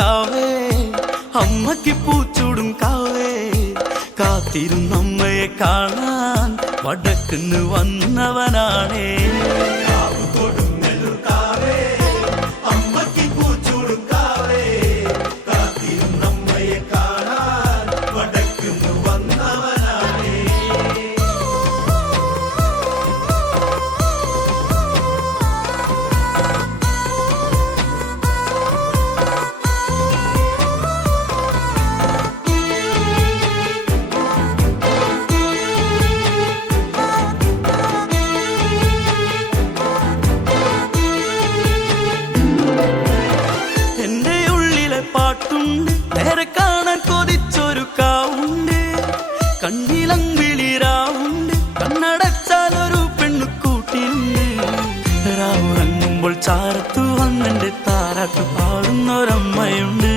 കാവേ അമ്മയ്ക്ക് പൂച്ചൂടും കാവേ കാത്തിരുന്നമ്മയെ കാണാൻ വടക്കുന്ന് വന്നവനാണേ പാട്ടുണ്ട് നേരെ കാണാൻ കൊതിച്ചൊരു കാവുണ്ട് കണ്ണിലങ്കിളിരാവുണ്ട് കണ്ണടച്ചാലൊരു പെണ്ണുകൂട്ടിയുണ്ട് രാവുറങ്ങുമ്പോൾ ചാരത്തു വന്നെന്റെ താരാട്ട് പാടുന്നൊരമ്മയുണ്ട്